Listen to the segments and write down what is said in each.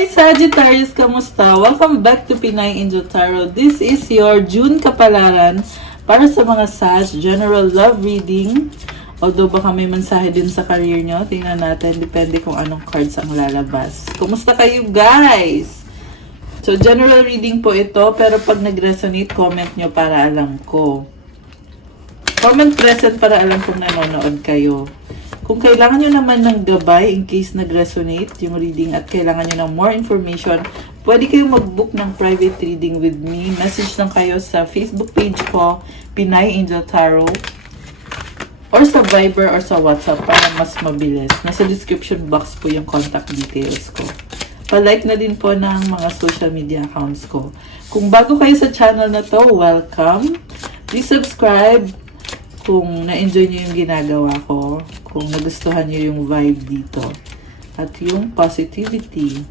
Hi Sagittarius, kamusta? Welcome back to Pinay Angel Tarot. This is your June kapalaran para sa mga Sag, general love reading. Although baka may mensahe din sa career nyo, tingnan natin, depende kung anong cards ang lalabas. Kumusta kayo guys? So general reading po ito, pero pag nag-resonate, comment nyo para alam ko. Comment present para alam kung nanonood kayo. Kung kailangan nyo naman ng gabay in case nag-resonate yung reading at kailangan nyo ng more information, pwede kayong mag-book ng private reading with me. Message lang kayo sa Facebook page ko, Pinay Angel Tarot, or sa Viber or sa WhatsApp para mas mabilis. Nasa description box po yung contact details ko. Pa-like na din po ng mga social media accounts ko. Kung bago kayo sa channel na to, welcome. Please subscribe kung na-enjoy nyo yung ginagawa ko, kung nagustuhan nyo yung vibe dito, at yung positivity.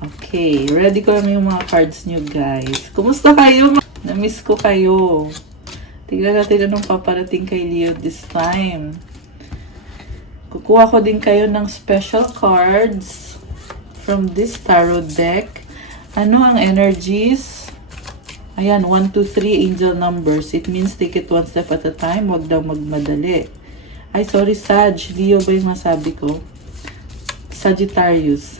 Okay, ready ko lang yung mga cards nyo guys. Kumusta kayo? Na-miss ko kayo. Tignan natin anong paparating kay Leo this time. Kukuha ko din kayo ng special cards from this tarot deck. Ano ang energies? Ayan, 1, 2, 3 angel numbers. It means take it one step at a time. Huwag daw magmadali. Ay, sorry, Sag. Leo ba yung masabi ko? Sagittarius.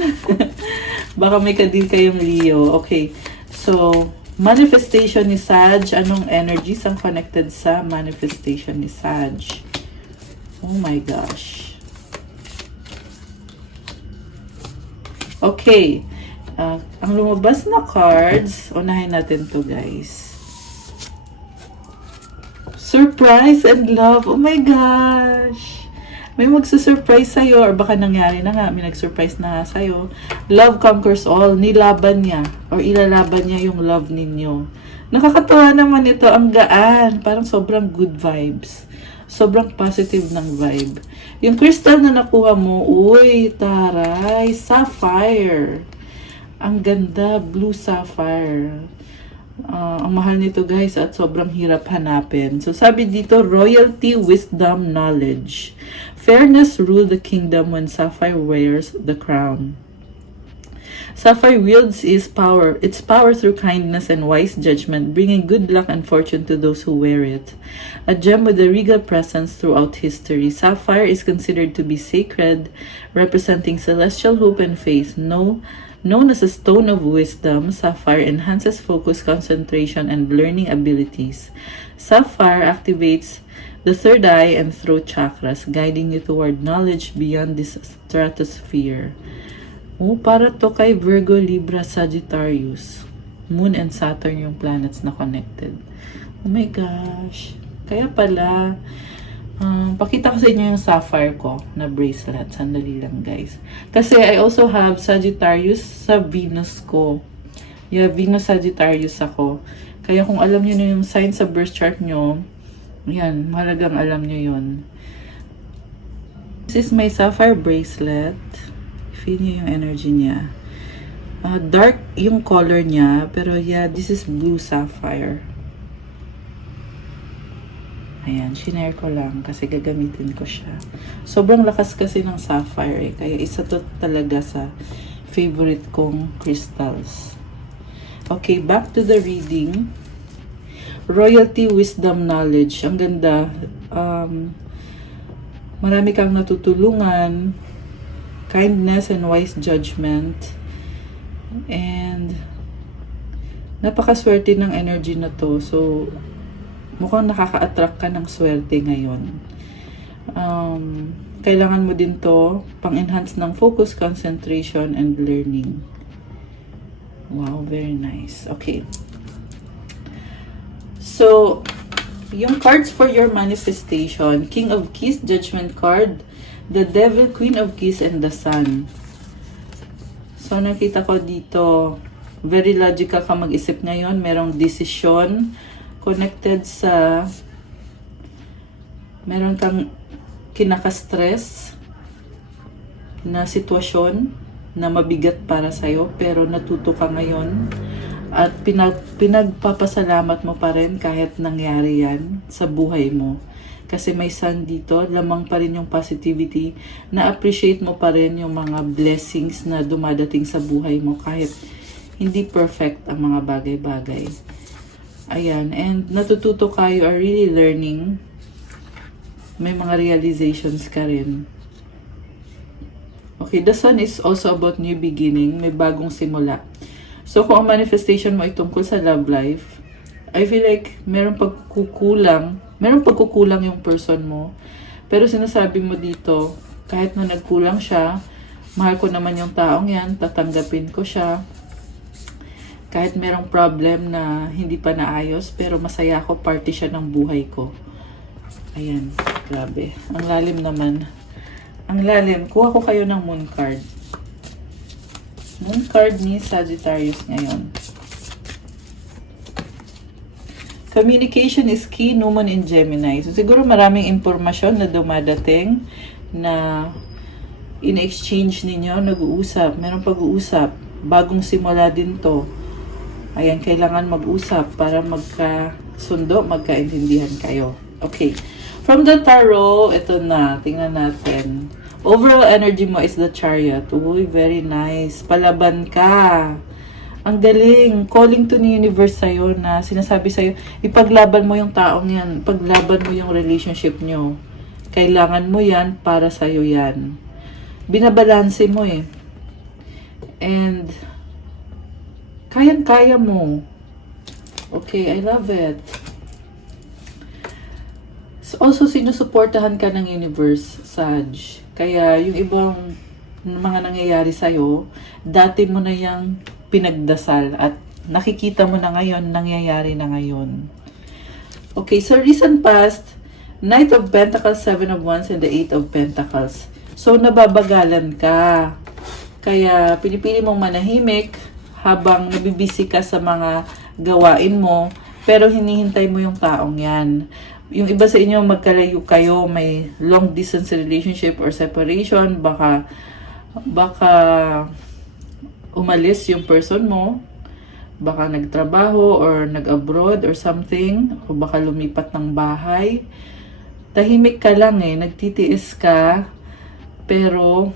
Baka may kadil kayong Leo. Okay. So, manifestation ni Sag. Anong energies ang connected sa manifestation ni Sag? Oh my gosh. Okay. Ang lumabas na cards, unahin natin to guys. Surprise and love. Oh my gosh. May magsusurprise sa'yo or baka nangyari na nga, may nag-surprise na nga sa'yo. Love conquers all. Nilaban niya or ilalaban niya yung love ninyo. Nakakatawa naman ito. Ang gaan. Parang sobrang good vibes. Sobrang positive ng vibe. Yung crystal na nakuha mo, uy, taray, sapphire. Ang ganda, blue sapphire. Ang mahal nito guys at sobrang hirap hanapin. So sabi dito, royalty, wisdom, knowledge. Fairness rule the kingdom when sapphire wears the crown. Sapphire wields its power through kindness and wise judgment, bringing good luck and fortune to those who wear it. A gem with a regal presence throughout history, sapphire is considered to be sacred, representing celestial hope and faith. Known as a stone of wisdom, sapphire enhances focus, concentration, and learning abilities. Sapphire activates the third eye and throat chakras, guiding you toward knowledge beyond this stratosphere. Oh, para to kay Virgo, Libra, Sagittarius. Moon and Saturn yung planets na connected. Oh my gosh. Kaya pala, pakita ko sa inyo yung sapphire ko na bracelet. Sandali lang guys. Kasi I also have Sagittarius sa Venus ko. Yeah, Venus Sagittarius ako. Kaya kung alam nyo na yung sign sa birth chart nyo, yan, mahalagang alam nyo yun. This is my sapphire bracelet. Feel nyo yung energy niya. Dark yung color niya, pero yeah, this is blue sapphire. Ayan, shinare ko lang kasi gagamitin ko siya. Sobrang lakas kasi ng sapphire kaya isa to talaga sa favorite kong crystals. Okay, back to the reading. Royalty, wisdom, knowledge. Ang ganda. Marami kang natutulungan. Kindness and wise judgment. And napakaswerte ng energy na to. So, mukhang nakaka-attract ka ng swerte ngayon. Kailangan mo din to pang-enhance ng focus, concentration, and learning. Wow, very nice. Okay. So, yung cards for your manifestation, King of Keys, Judgment card, the Devil, Queen of Keys, and the Sun. So, nakita ko dito, very logical ka mag-isip ngayon. Merong decision connected sa meron kang kinaka-stress na sitwasyon na mabigat para sa'yo pero natuto ka ngayon at pinagpapasalamat mo pa rin kahit nangyari yan sa buhay mo. Kasi may sun dito, lamang pa rin yung positivity. Na-appreciate mo pa rin yung mga blessings na dumadating sa buhay mo kahit hindi perfect ang mga bagay-bagay. Ayan, and natututo ka, you are really learning. May mga realizations ka rin. Okay, the sun is also about new beginning, may bagong simula. So, kung ang manifestation mo ay tungkol sa love life, I feel like meron pagkukulang yung person mo. Pero sinasabi mo dito, kahit na nagkulang siya, mahal ko naman yung taong yan, tatanggapin ko siya. Kahit merong problem na hindi pa naayos, pero masaya ako, party siya ng buhay ko. Ayan, grabe. Ang lalim naman. Ang lalim. Kuha ko kayo ng moon card. Moon card ni Sagittarius ngayon. Communication is key, no man in Gemini. So, siguro maraming impormasyon na dumadating na in-exchange ninyo, nag-uusap. Merong pag-uusap. Bagong simula din to. Ayan, kailangan mag-usap para magkasundo, magkaintindihan kayo. Okay. From the tarot, ito na. Tingnan natin. Overall energy mo is the Chariot. Uy, very nice. Palaban ka. Ang galing. Calling to the universe sa'yo na sinasabi sa'yo, ipaglaban mo yung taong yan. Ipaglaban mo yung relationship nyo. Kailangan mo yan para sa'yo yan. Binabalanse mo eh. And, kayang-kaya mo. Okay, I love it. Also, sinusuportahan ka ng universe, Sag. Kaya, yung ibang mga nangyayari sa'yo, dati mo na yung pinagdasal at nakikita mo na ngayon, nangyayari na ngayon. Okay, so recent past, Knight of Pentacles, Seven of Wands, and the Eight of Pentacles. So, nababagalan ka. Kaya, pinipili mong manahimik habang nabibisi ka sa mga gawain mo, pero hinihintay mo yung taong yan. Yung iba sa inyo, magkalayo kayo, may long distance relationship or separation, baka umalis yung person mo, baka nagtrabaho or nag-abroad or something, o baka lumipat ng bahay. Tahimik ka lang eh, nagtitiis ka, pero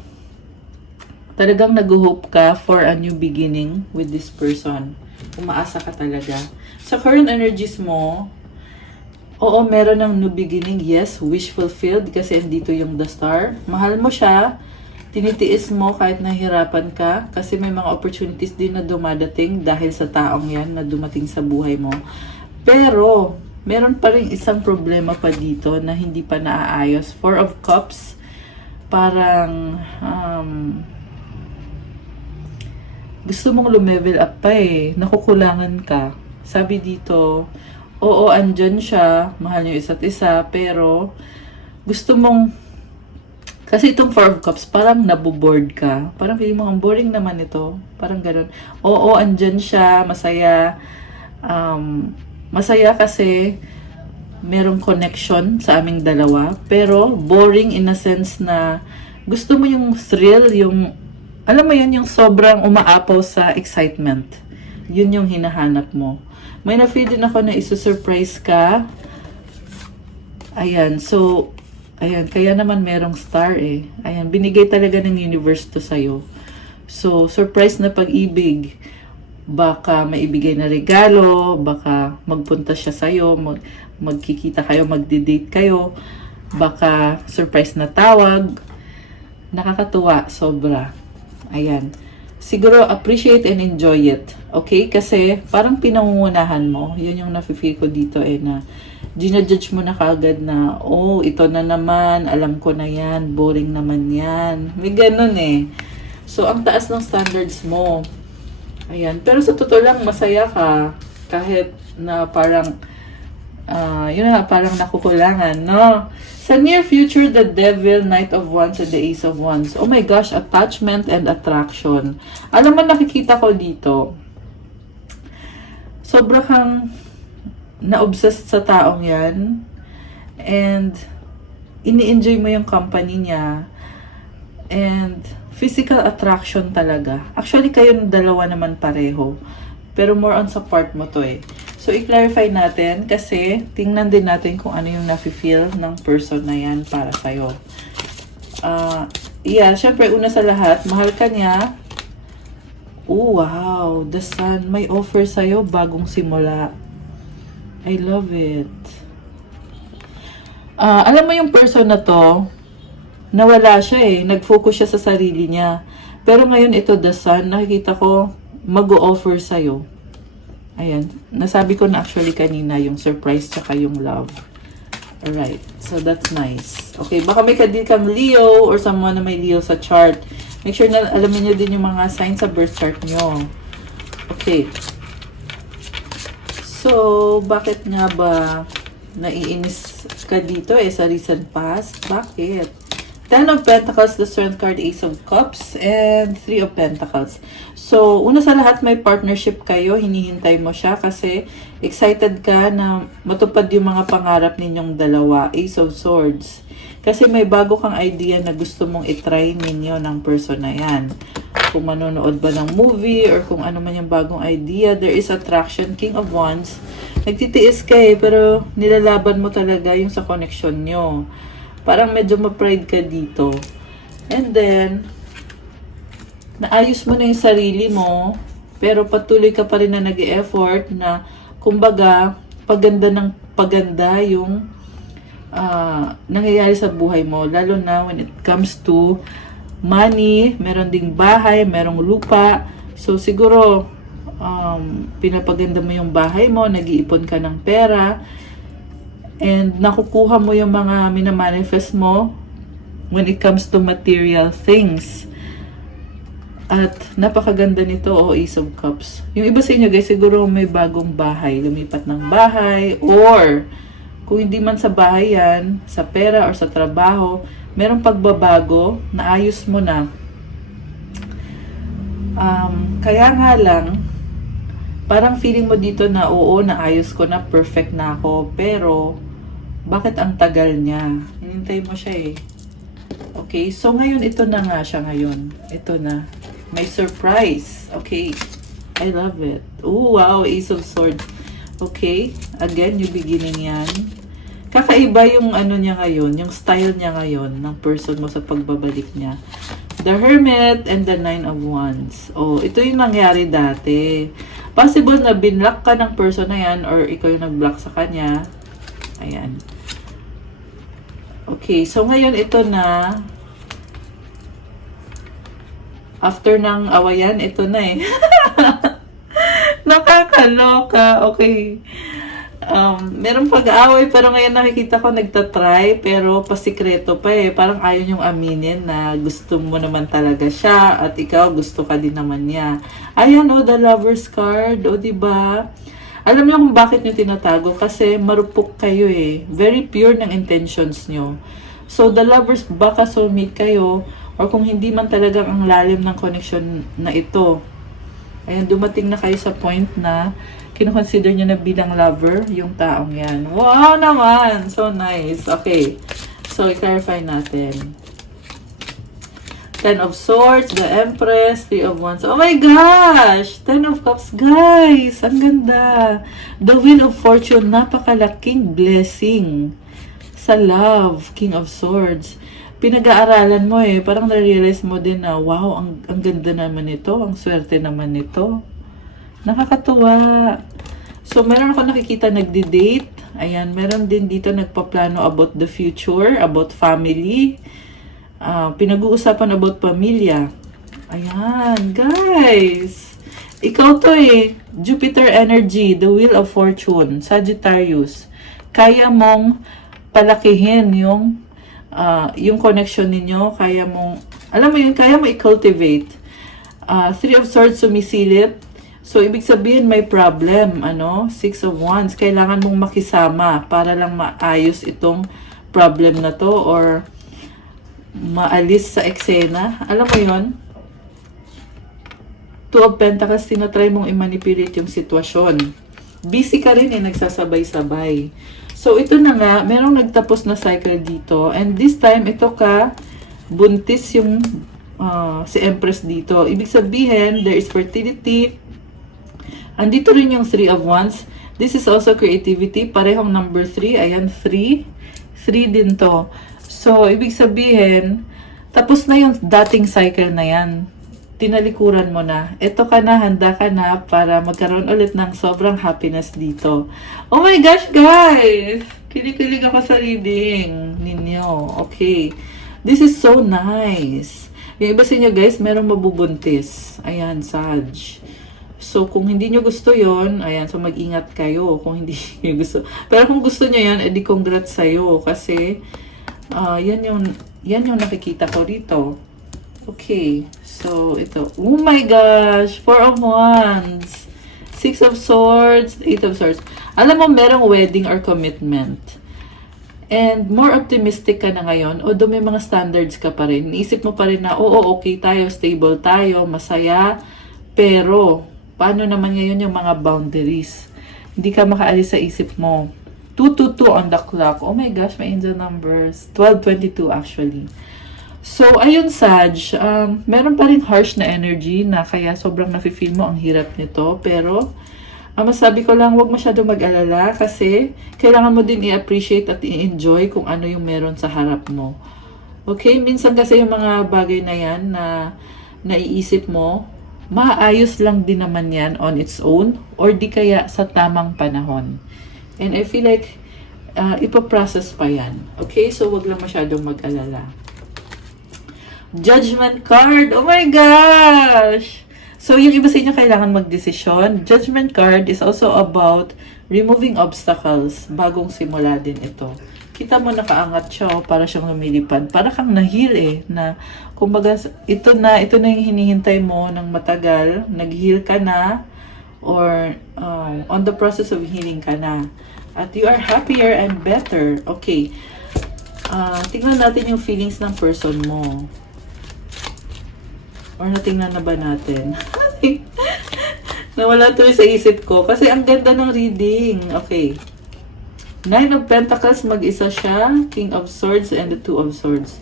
talagang nag-hope ka for a new beginning with this person. Umaasa ka talaga. Sa current energies mo, oo, meron ng new beginning. Yes, wish fulfilled kasi andito yung the star. Mahal mo siya. Tinitiis mo kahit nahihirapan ka kasi may mga opportunities din na dumadating dahil sa taong yan na dumating sa buhay mo. Pero, meron pa rin isang problema pa dito na hindi pa naaayos. Four of Cups, parang gusto mong lumevel up pa eh. Nakukulangan ka. Sabi dito, oo, andyan siya, mahal niyo isa't isa, pero gusto mong, kasi itong Four of Cups, parang naboboard ka. Parang feeling mo, ang boring naman ito. Parang gano'n. Oo, andyan siya, masaya. Masaya kasi merong connection sa aming dalawa, pero boring in a sense na gusto mo yung thrill, yung, alam mo yun, yung sobrang umaapaw sa excitement. Yun yung hinahanap mo. May na-feel din ako na isusurprise ka. Ayan, so, ayan, kaya naman merong star eh. Ayan, binigay talaga ng universe to sa'yo. So, surprise na pag-ibig. Baka maibigay na regalo, baka magpunta siya sa'yo, magkikita kayo, magdi-date kayo. Baka surprise na tawag. Nakakatuwa, sobra. Ayan. Siguro appreciate and enjoy it. Okay? Kasi parang pinangungunahan mo. Yun yung nafe-feel ko dito eh na ginajudge mo na kagad na, oh, ito na naman, alam ko na yan, boring naman yan. May ganun eh. So, ang taas ng standards mo. Ayan. Pero sa totoo lang, masaya ka. Kahit na parang, yun na, parang nakukulangan, no? Sa near future, the Devil, Knight of Wands, and the Ace of Wands. Oh my gosh, attachment and attraction. Alam mo, nakikita ko dito, sobra kang na-obsessed sa taong yan, and ini-enjoy mo yung company niya, and physical attraction talaga. Actually, kayong dalawa naman pareho, pero more on sa part mo to eh. So, i-clarify natin kasi tingnan din natin kung ano yung nafe-feel ng person na yan para sa'yo. Yeah, syempre, una sa lahat, mahal ka niya. Oh, wow, the sun, may offer sa'yo bagong simula. I love it. Alam mo yung person na to, nawala siya eh. Nag-focus siya sa sarili niya. Pero ngayon ito, the sun, nakikita ko, mag-o-offer sa'yo. Ayan. Nasabi ko na actually kanina yung surprise tsaka yung love. Alright. So, that's nice. Okay. Baka may kadil kang Leo or someone na may Leo sa chart. Make sure na alamin nyo din yung mga signs sa birth chart nyo. Okay. So, bakit nga ba naiinis ka dito sa recent past? Bakit? Ten of Pentacles, the Strength card, Ace of Cups, and Three of Pentacles. So, una sa lahat, may partnership kayo. Hinihintay mo siya kasi excited ka na matupad yung mga pangarap ninyong dalawa. Ace of Swords. Kasi may bago kang idea na gusto mong itry ninyo ng person na yan. Kung manonood ba ng movie or kung ano man yung bagong idea, there is attraction. King of Wands. Nagtitiis ka pero nilalaban mo talaga yung sa connection nyo. Parang medyo ma-pride ka dito. And then, naayos mo na yung sarili mo, pero patuloy ka pa rin na nag-e-effort na, kumbaga, paganda ng paganda yung nangyayari sa buhay mo. Lalo na when it comes to money, meron ding bahay, merong lupa. So, siguro, pinapaganda mo yung bahay mo, nag-iipon ka ng pera, and nakukuha mo yung mga minamanifest mo when it comes to material things. At napakaganda nito, Ace of Cups. Yung iba sa inyo guys, siguro may bagong bahay, lumipat ng bahay, or kung hindi man sa bahay yan, sa pera or sa trabaho, merong pagbabago, naayos mo na. Kaya nga lang, parang feeling mo dito na oo, naayos ko na, perfect na ako, pero bakit ang tagal niya? Hinintay mo siya eh. Okay, so ngayon, ito na nga siya ngayon. Ito na. May surprise. Okay, I love it. Oh, wow, Ace of Swords. Okay, again, yung beginning yan. Kakaiba yung ano niya ngayon, yung style niya ngayon ng person mo sa pagbabalik niya. The Hermit and the Nine of Wands. Oh, ito yung nangyari dati. Possible na binlock ka ng person na yan or ikaw yung nag-block sa kanya. Ayan. Okay, so ngayon ito na. After ng awayan, ito na eh. Nakakaloka. Okay. Meron pag-aaway pero ngayon nakikita ko nagtatry pero pasikreto pa eh. Parang ayaw niyong aminin na gusto mo naman talaga siya at ikaw gusto ka din naman niya. Ayan the Lover's card. Diba? Alam niyo kung bakit niyo tinatago? Kasi marupok kayo eh. Very pure ng intentions niyo. So, the lovers, baka soulmate kayo or kung hindi man talagang ang lalim ng connection na ito. Ayan, dumating na kayo sa point na kinoconsider niyo na bilang lover yung taong yan. Wow naman! So nice. Okay. So, i-clarify natin. Ten of Swords, the Empress, Three of Wands. Oh my gosh! Ten of Cups, guys! Ang ganda! The Wheel of Fortune, napakalaking blessing sa love, King of Swords. Pinag-aaralan mo eh, parang na-realize mo din na, wow, ang ganda naman nito, ang swerte naman nito. Nakakatuwa. So, meron ako nakikita nagdi-date. Ayan, meron din dito nagpaplano about the future, about family. Pinag-uusapan about pamilya. Ayan, guys. Ikaw to eh. Jupiter energy, the Wheel of Fortune, Sagittarius. Kaya mong palakihin yung connection ninyo. Kaya mong, alam mo yun, kaya mo i-cultivate. Three of Swords, sumisilip. So, ibig sabihin may problem. Six of Wands. Kailangan mong makisama para lang maayos itong problem na to or maalis sa eksena. Alam mo yon. Two of Pentacles, tinatry mong i-manipulate yung sitwasyon. Busy ka rin nagsasabay-sabay. So, ito na nga, merong nagtapos na cycle dito. And this time, ito ka, buntis yung si Empress dito. Ibig sabihin, there is fertility. Andito rin yung Three of Wands. This is also creativity. Parehong number 3. Ayan, 3. 3 din to. So, ibig sabihin, tapos na yung dating cycle na yan. Tinalikuran mo na. Ito ka na, handa ka na para magkaroon ulit ng sobrang happiness dito. Oh my gosh, guys! Kilig-kilig ako sa reading ninyo. Okay. This is so nice. Yung iba sa inyo, guys, merong mabubuntis. Ayan, Sag. So, kung hindi nyo gusto yon, ayan, so mag-ingat kayo kung hindi nyo gusto. Pero kung gusto nyo yan, edi congrats sa'yo. Kasi, yan yung nakikita ko rito. Okay, so ito. Oh my gosh! 4 of Wands. 6 of Swords. 8 of Swords. Alam mo, merong wedding or commitment. And more optimistic ka na ngayon. Although may mga standards ka pa rin. Iniisip mo pa rin na, oo, okay tayo, stable tayo, masaya. Pero, paano naman ngayon yung mga boundaries? Hindi ka makaalis sa isip mo. 222 on the clock. Oh my gosh, may angel numbers. 1222 actually. So, ayun Sag, meron pa rin harsh na energy na kaya sobrang nafe-feel mo ang hirap nito. Pero, masabi ko lang, huwag masyado mag-alala kasi kailangan mo din i-appreciate at i-enjoy kung ano yung meron sa harap mo. Okay? Minsan kasi yung mga bagay na yan na naiisip mo, maayos lang din naman yan on its own or di kaya sa tamang panahon. And I feel like ipaprocess pa yan. Okay? So, wag lang masyadong mag-alala. Judgment card! Oh my gosh! So, yung iba sa inyo kailangan magdesisyon. Judgment card is also about removing obstacles. Bagong simula din ito. Kita mo nakaangat siya, para siyang lumilipad. Para kang na-heal na, kumbaga, ito na yung hinihintay mo ng matagal. Nag-heal ka na, or on the process of healing ka na. At you are happier and better. Okay. Tingnan natin yung feelings ng person mo. Or natingnan na ba natin? Nawala tuloy sa isip ko. Kasi ang ganda ng reading. Okay. 9 of Pentacles, mag-isa siya. King of Swords and the 2 of Swords.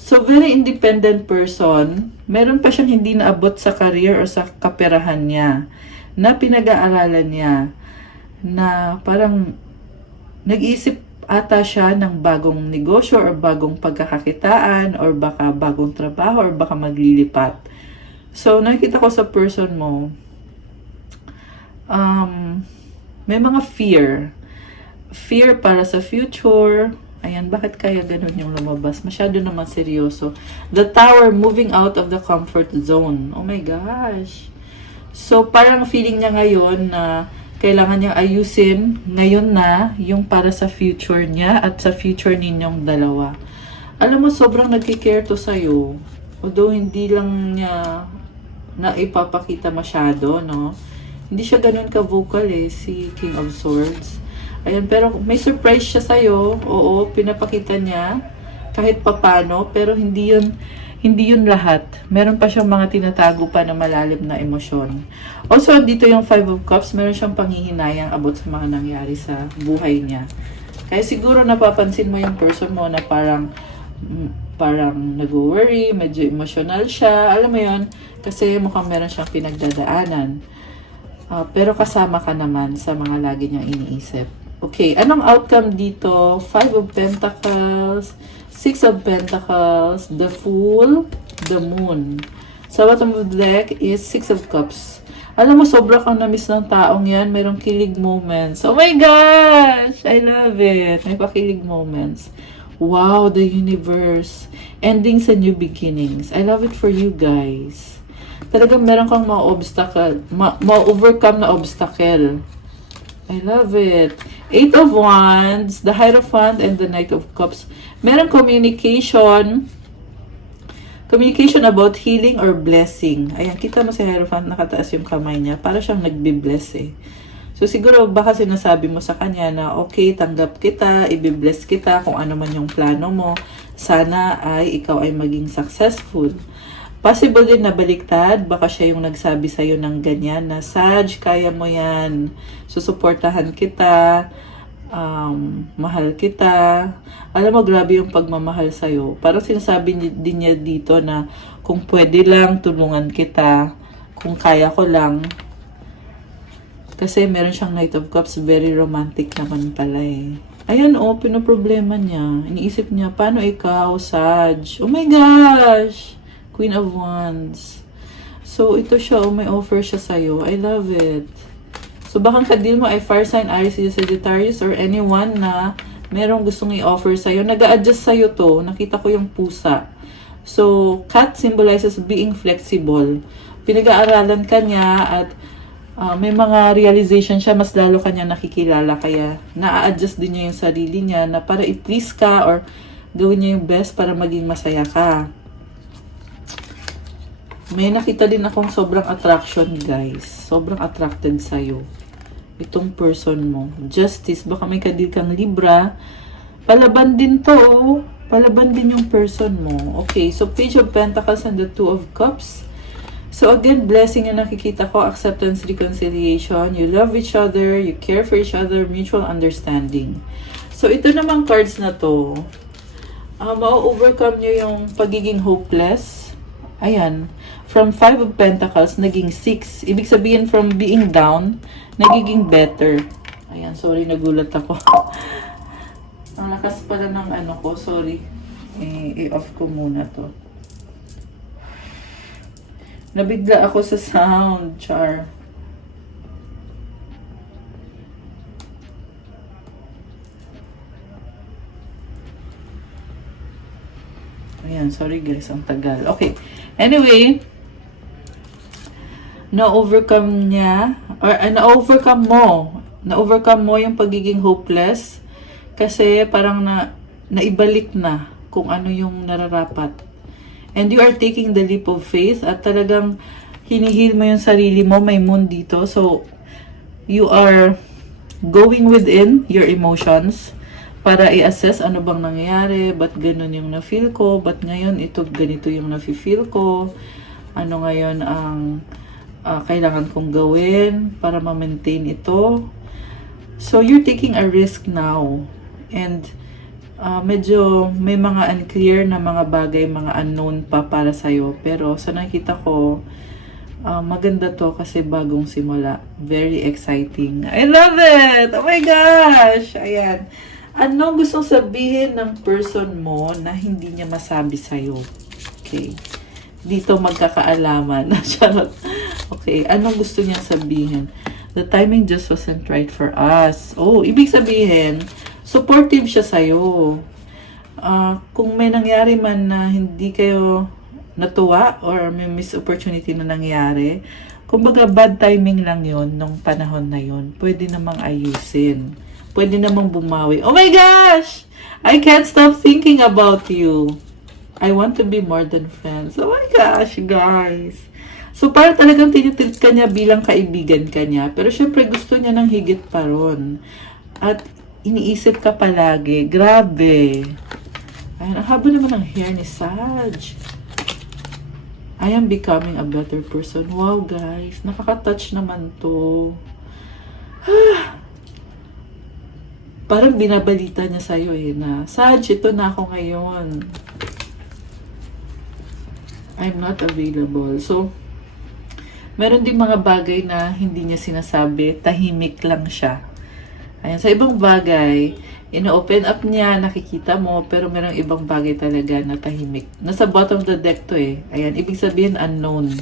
So, very independent person. Meron pa siyang hindi naabot sa career o sa kaperahan niya. Na pinag-aaralan niya. Na parang nag-iisip ata siya ng bagong negosyo or bagong pagkakakitaan or baka bagong trabaho or baka maglilipat. So, nakikita ko sa person mo, may mga fear. Fear para sa future. Ayan, bakit kaya ganun yung lumabas? Masyado naman seryoso. The Tower, moving out of the comfort zone. Oh my gosh. So, parang feeling niya ngayon na kailangan niyang ayusin ngayon na yung para sa future niya at sa future ninyong dalawa. Alam mo, sobrang nagkikare to sa'yo. Although hindi lang niya na ipapakita masyado, no? Hindi siya ganun ka-vocal si King of Swords. Ayan, pero may surprise siya sa'yo. Oo, pinapakita niya kahit papano, pero hindi yun lahat. Meron pa siyang mga tinatago pa na malalim na emosyon. Also, dito yung 5 of Cups, meron siyang panghihinayang about sa mga nangyari sa buhay niya. Kaya siguro napapansin mo yung person mo na parang nag-worry, medyo emotional siya. Alam mo yun, kasi mukhang meron siyang pinagdadaanan. Pero kasama ka naman sa mga lagi niyang iniisip. Okay, anong outcome dito? 5 of Pentacles, 6 of Pentacles, the Fool, the Moon. Sa bottom of the deck is 6 of Cups. Alam mo, sobra kang na-miss ng taong yan. Mayroong kilig moments. Oh my gosh! I love it. May pakilig moments. Wow, the universe. Endings and new beginnings. I love it for you guys. Talagang meron kang ma-obstacle, ma-overcome na obstacle. I love it. 8 of Wands, the Hierophant, and the Knight of Cups. Merong communication about healing or blessing. Ayan, kita mo si Hierophant, nakataas yung kamay niya. Para siyang nagbe-bless So, siguro baka sinasabi mo sa kanya na, okay, tanggap kita, i-bless kita, kung ano man yung plano mo. Sana ay ikaw ay maging successful. Possible din na baliktad, baka siya yung nagsabi sa'yo ng ganyan na, Sag, kaya mo yan, susuportahan kita, mahal kita. Alam mo, grabe yung pagmamahal sa'yo. Parang sinasabi din niya dito na, kung pwede lang, tulungan kita, kung kaya ko lang, Kasi meron siyang Knight of Cups, very romantic naman pala eh. Ayan oh, pinoproblema niya. Iniisip niya, paano ikaw, Sag? Oh my gosh! Queen of Wands. So, ito siya, oh, may offer siya sa'yo. I love it. So, baka kadil mo ay fire sign, Aries, Sagittarius, or anyone na merong gustong i-offer sa'yo. Nag-a-adjust sa'yo to. Nakita ko yung pusa. So, cat symbolizes being flexible. Pinag-aaralan ka niya at may mga realization siya, mas lalo kanya nakikilala, kaya na-adjust din niya yung sarili niya na para i-please ka or gawin niya yung best para maging masaya ka. May nakita din akong sobrang attraction, guys. Sobrang attracted sa'yo. Itong person mo. Justice, baka may kadil kang Libra. Palaban din to. Palaban din yung person mo. Okay, so Page of Pentacles and the Two of Cups. So again, blessing yung nakikita ko, acceptance, reconciliation, you love each other, you care for each other, mutual understanding. So ito namang cards na to, ma-overcome nyo yung pagiging hopeless. Ayan, from 5 of Pentacles, naging 6. Ibig sabihin from being down, nagiging better. Ayan, sorry, nagulat ako. Ang lakas pala ng ano ko, sorry. I-off ko muna to. Nabigla ako sa sound, char. Ayan, sorry guys, ang tagal. Okay, anyway, na-overcome niya, or na-overcome mo yung pagiging hopeless, kasi parang naibalik na kung ano yung nararapat. And you are taking the leap of faith at talagang hinihil mo yung sarili mo. May moon dito. So, you are going within your emotions para i-assess ano bang nangyayari, ba't ganun yung na-feel ko, ba't ngayon ito ganito yung na-feel ko, ano ngayon ang kailangan kong gawin para ma-maintain ito. So, you're taking a risk now. And medyo may mga unclear na mga bagay, mga unknown pa para sa'yo. Pero sa nakita ko, maganda to kasi bagong simula. Very exciting. I love it! Oh my gosh! Ayan. Ano gustong sabihin ng person mo na hindi niya masabi sa'yo? Okay. Dito magkakaalaman. Charot. Okay. Anong gusto niya sabihin? The timing just wasn't right for us. Oh, ibig sabihin, supportive siya sa'yo. Kung may nangyari man na hindi kayo natuwa or may miss opportunity na nangyari, kumbaga bad timing lang yon nung panahon na yon. Pwede namang ayusin. Pwede namang bumawi. Oh my gosh! I can't stop thinking about you. I want to be more than friends. Oh my gosh, guys. So, para talagang tinitreat ka niya bilang kaibigan ka niya. Pero syempre gusto niya ng higit pa ron. At iniisip ka palagi. Grabe. Ayan, ang haba naman ng hair ni Sag. I am becoming a better person. Wow, guys. Nakaka-touch naman to. Parang binabalita niya sa'yo eh na, Sag, ito na ako ngayon. I'm not available. So, meron din mga bagay na hindi niya sinasabi. Tahimik lang siya. Ayan, sa ibang bagay, ino-open up niya, nakikita mo, pero merong ibang bagay talaga na tahimik. Nasa bottom of the deck to eh. Ayan, ibig sabihin unknown.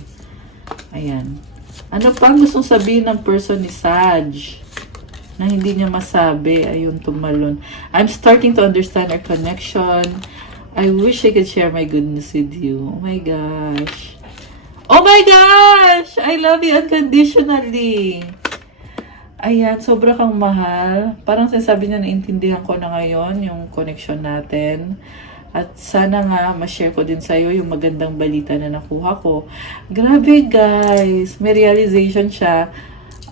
Ayan. Ano pang gustong sabihin ng person ni Sag na hindi niya masabi? Ayun, tumalon. I'm starting to understand our connection. I wish I could share my goodness with you. Oh my gosh. Oh my gosh! I love you unconditionally. Ayan, sobra kang mahal. Parang sinasabi niya, naintindihan ko na ngayon yung connection natin. At sana nga, ma-share ko din sa'yo yung magandang balita na nakuha ko. Grabe guys, may realization siya.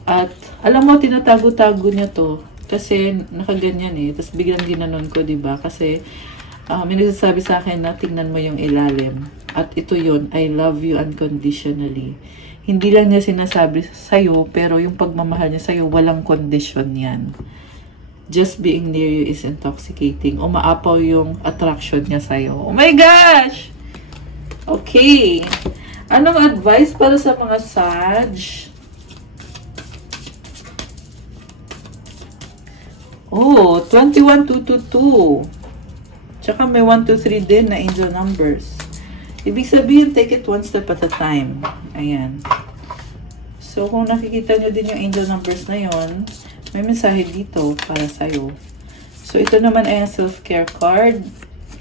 At alam mo, tinatago-tago niya to. Kasi nakaganyan eh. Tapos biglang ginanon ko, diba? Kasi may nagsasabi sa akin na tingnan mo yung ilalim. At ito yun, I love you unconditionally. Hindi lang niya sinasabi sa'yo, pero yung pagmamahal niya sa'yo, walang condition yan. Just being near you is intoxicating. Umaapaw yung attraction niya sa'yo. Oh my gosh! Okay. Anong advice para sa mga Sag? Oh, 21222. Tsaka may 123 din na angel numbers. Ibig sabihin, take it one step at a time. Ayan. So, kung nakikita nyo din yung angel numbers na yon, may mensahe dito para sa'yo. So, ito naman ay ang self-care card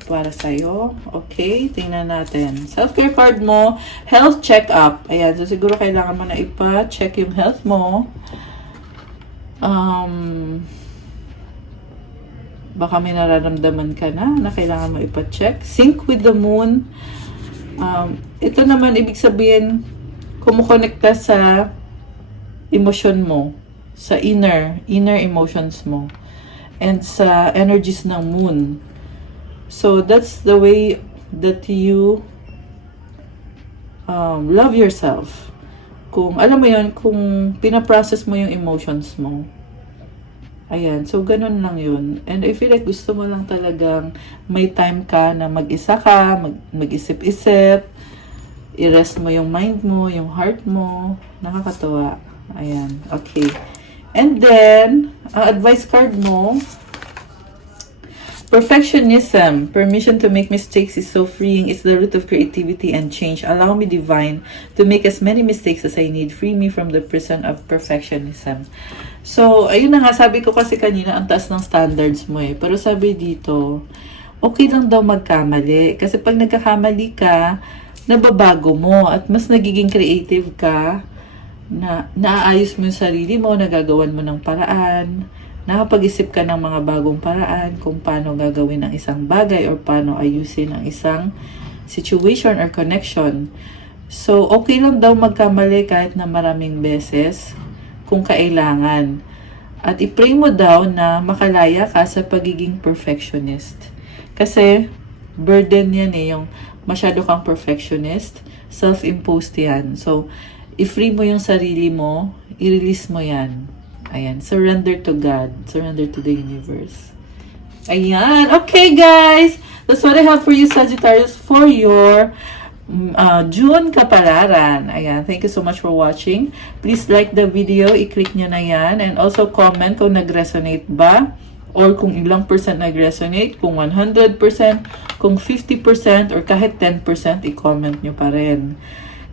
para sa'yo. Okay, tingnan natin. Self-care card mo, health check-up. Ayan, so siguro kailangan mo na ipa-check yung health mo. Baka may nararamdaman ka na kailangan mo ipa-check. Sync with the moon. Ito naman, ibig sabihin, kumukonekta sa emotion mo, sa inner emotions mo, and sa energies ng moon. So, that's the way that you love yourself. Kung, alam mo yun, kung pinaprocess mo yung emotions mo. Ayan, so ganun lang yun. And I feel like gusto mo lang talagang may time ka na mag-isa ka, mag-isip-isip, i-rest mo yung mind mo, yung heart mo. Nakakatawa. Ayan, okay. And then, ang advice card mo, perfectionism, permission to make mistakes is so freeing. It's the root of creativity and change. Allow me, divine, to make as many mistakes as I need. Free me from the prison of perfectionism. So, ayun na nga, sabi ko kasi kanina, ang taas ng standards mo eh. Pero sabi dito, okay lang daw magkamali. Kasi pag nagkakamali ka, nababago mo at mas nagiging creative ka, na naaayos mo yung sarili mo, nagagawan mo ng paraan, nakapag-isip ka ng mga bagong paraan kung paano gagawin ang isang bagay or paano ayusin ang isang situation or connection. So, okay lang daw magkamali kahit na maraming beses kung kailangan. At i-pray mo daw na makalaya ka sa pagiging perfectionist. Kasi, burden yan eh, yung masyado kang perfectionist, self-imposed yan. So, i-free mo yung sarili mo, i-release mo yan. Ayan, surrender to God, surrender to the universe. Ayan, okay guys, that's what I have for you, Sagittarius, for your June kapalaran. Ayan, thank you so much for watching. Please like the video, i-click nyo na yan, and also comment kung nag-resonate ba, or kung ilang percent nag-resonate, kung 100%, kung 50%, or kahit 10%, i-comment nyo pa rin.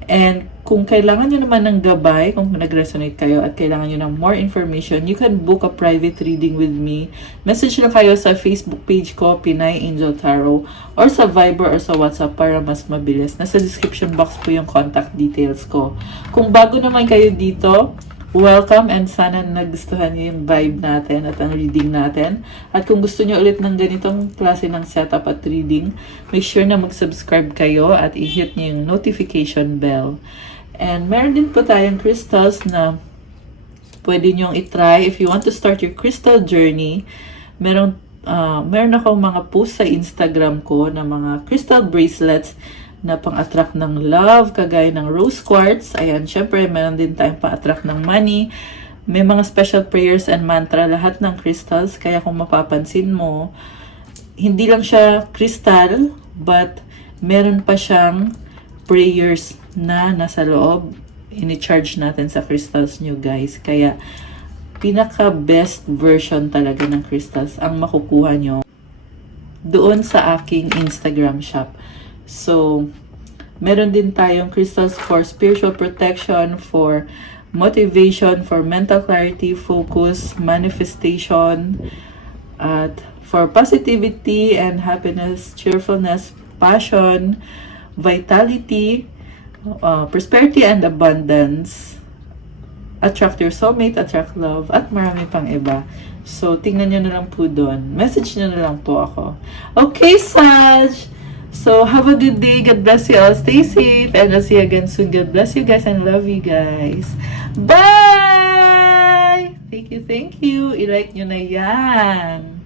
And kung kailangan nyo naman ng gabay, kung nag-resonate kayo at kailangan nyo ng more information, you can book a private reading with me. Message lang kayo sa Facebook page ko, Pinay Angel Tarot, or sa Viber or sa WhatsApp para mas mabilis. Nasa description box po yung contact details ko. Kung bago naman kayo dito, welcome, and sana nagustuhan niyo yung vibe natin at ang reading natin. At kung gusto niyo ulit ng ganitong klase ng setup at reading, make sure na mag-subscribe kayo at i-hit niyo yung notification bell. And meron din po tayong crystals na pwede niyong itry if you want to start your crystal journey. Meron akong mga post sa Instagram ko na mga crystal bracelets na pang-attract ng love, kagaya ng rose quartz. Ayan, syempre, meron din tayong pang-attract ng money. May mga special prayers and mantra, lahat ng crystals. Kaya kung mapapansin mo, hindi lang siya crystal, but meron pa siyang prayers na nasa loob. Ini-charge natin sa crystals nyo, guys. Kaya, pinaka-best version talaga ng crystals ang makukuha nyo doon sa aking Instagram shop. So, meron din tayong crystals for spiritual protection, for motivation, for mental clarity, focus, manifestation, at for positivity and happiness, cheerfulness, passion, vitality, prosperity and abundance, attract your soulmate, attract love, at marami pang iba. So, tingnan nyo na lang po doon. Message nyo na lang po ako. Okay, Sag! So, have a good day. God bless you all. Stay safe. And I'll see you again soon. God bless you guys and love you guys. Bye! Thank you, thank you. I-like nyo na yan.